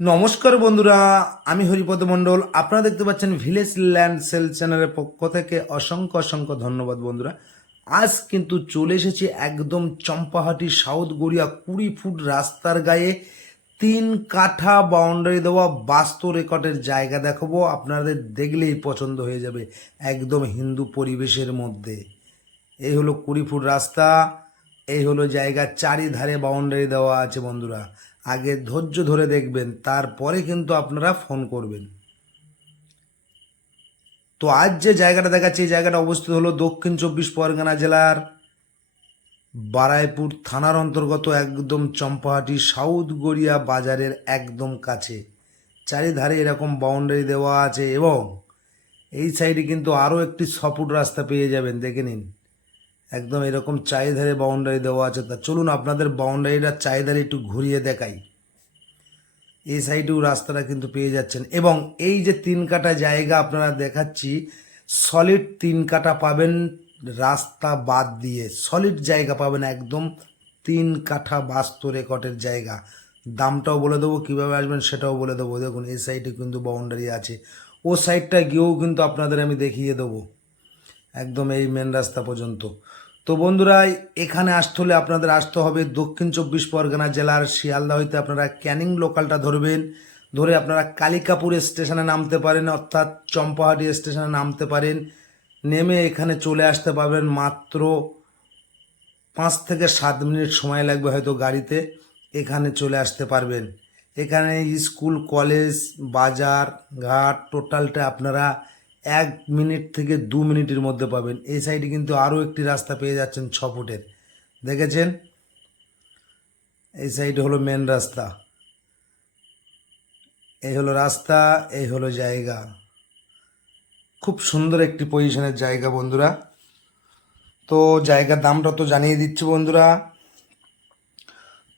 নমস্কার বন্ধুরা, আমি হরিপদ মণ্ডল। আপনারা দেখতে পাচ্ছেন ভিলেজ ল্যান্ড সেল চ্যানেলের পক্ষ থেকে অসংখ্য অসংখ্য ধন্যবাদ বন্ধুরা। আজ কিন্তু চলে এসেছি একদম চম্পাহাটি সাউথ গড়িয়া 20 ফুট রাস্তার গায়ে 3 কাঠা বাউন্ডারি দেওয়া বাস্তু রেকর্ডের জায়গা দেখাবো। আপনাদের দেখলেই পছন্দ হয়ে যাবে, একদম হিন্দু পরিবেশের মধ্যে। এই হলো 20 ফুট রাস্তা, এই হলো জায়গা, চারিধারে বাউন্ডারি দেওয়া আছে বন্ধুরা। আগে ধৈর্য ধরে দেখবেন, তারপরে কিন্তু আপনারা ফোন করবেন। তো আজ যে জায়গাটা দেখাচ্ছি, এই জায়গাটা অবস্থিত হলো দক্ষিণ 24 পরগনা জেলার বারাইপুর থানার অন্তর্গত একদম চম্পাহাটি সাউথ গড়িয়া বাজারের একদম কাছে। চারিধারে এরকম বাউন্ডারি দেওয়া আছে এবং এই সাইডে কিন্তু আরও একটি 6 ফুট রাস্তা পেয়ে যাবেন, দেখে নিন। একদম এরকম চারিধারে বাউন্ডারি দেওয়া আছে। তা চলুন আপনাদের বাউন্ডারিটা চারিধারে একটু ঘুরিয়ে দেখাই। এই সাইডেও রাস্তাটা কিন্তু পেয়ে যাচ্ছেন এবং এই যে 3 কাঠা জায়গা আপনারা দেখাচ্ছি, সলিড 3 কাঠা পাবেন, রাস্তা বাদ দিয়ে সলিড জায়গা পাবেন, একদম 3 কাঠা বাস্তু রেকর্ডের জায়গা। দামটাও বলে দেবো, কীভাবে আসবেন সেটাও বলে দেবো। দেখুন এই সাইডে কিন্তু বাউন্ডারি আছে, ও সাইডটা গিয়েও কিন্তু আপনাদের আমি দেখিয়ে দেবো, একদম এই মেন রাস্তা পর্যন্ত। তো বন্ধুরা, এখানে আসতে হলে আপনাদের আসতে হবে দক্ষিণ 24 পরগনা জেলার শিয়ালদা হইতে আপনারা ক্যানিং লোকালটা ধরবেন। ধরে আপনারা কালিকাপুর স্টেশনে নামতে পারেন, অর্থাৎ চম্পাহাটি স্টেশনে নামতে পারেন। নেমে এখানে চলে আসতে পারবেন, মাত্র 5 থেকে 7 মিনিট সময় লাগবে হয়তো গাড়িতে। এখানে চলে আসতে পারবেন। এখানে স্কুল, কলেজ, বাজার ঘাট টোটালটা আপনারা 1 মিনিট থেকে 2 মিনিটের মধ্যে পাবেন। এই সাইডে কিন্তু আরও একটি রাস্তা পেয়ে যাচ্ছেন 6 ফুটের, দেখেছেন। এই সাইডে হলো মেন রাস্তা, এই হলো রাস্তা, এই হলো জায়গা। খুব সুন্দর একটি পজিশনের জায়গা বন্ধুরা। তো জায়গার দামটা তো জানিয়ে দিচ্ছি বন্ধুরা।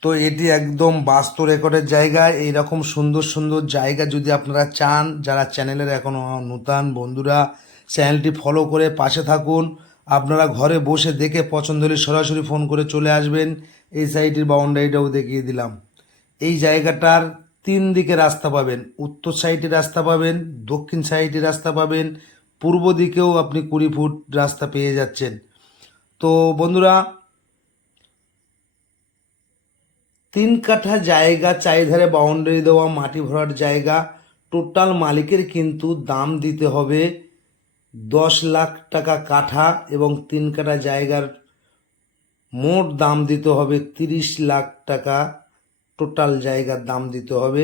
তো এটি একদম বাস্তু রেকর্ডের জায়গা। এইরকম সুন্দর সুন্দর জায়গা যদি আপনারা চান, যারা চ্যানেলের এখনও নূতন বন্ধুরা, চ্যানেলটি ফলো করে পাশে থাকুন। আপনারা ঘরে বসে দেখে পছন্দ হলে সরাসরি ফোন করে চলে আসবেন। এই সাইডের বাউন্ডারিটাও দেখিয়ে দিলাম। এই জায়গাটার 3 দিকে রাস্তা পাবেন, উত্তর সাইডে রাস্তা পাবেন, দক্ষিণ সাইডে রাস্তা পাবেন, পূর্ব দিকেও আপনি 20 ফুট রাস্তা পেয়ে যাচ্ছেন। তো বন্ধুরা, 3 কাঠা জায়গা, চারিধারে বাউন্ডারি দেওয়া, মাটি ভরার জায়গা। টোটাল মালিকের কিন্তু দাম দিতে হবে 10 লাখ টাকা কাঠা এবং 3 কাঠা জায়গার মোট দাম দিতে হবে 30 লাখ টাকা। টোটাল জায়গার দাম দিতে হবে।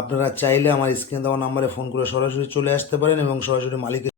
আপনারা চাইলে আমার স্ক্রিনে দেওয়া নাম্বারে ফোন করে সরাসরি চলে আসতে পারেন এবং সরাসরি মালিকের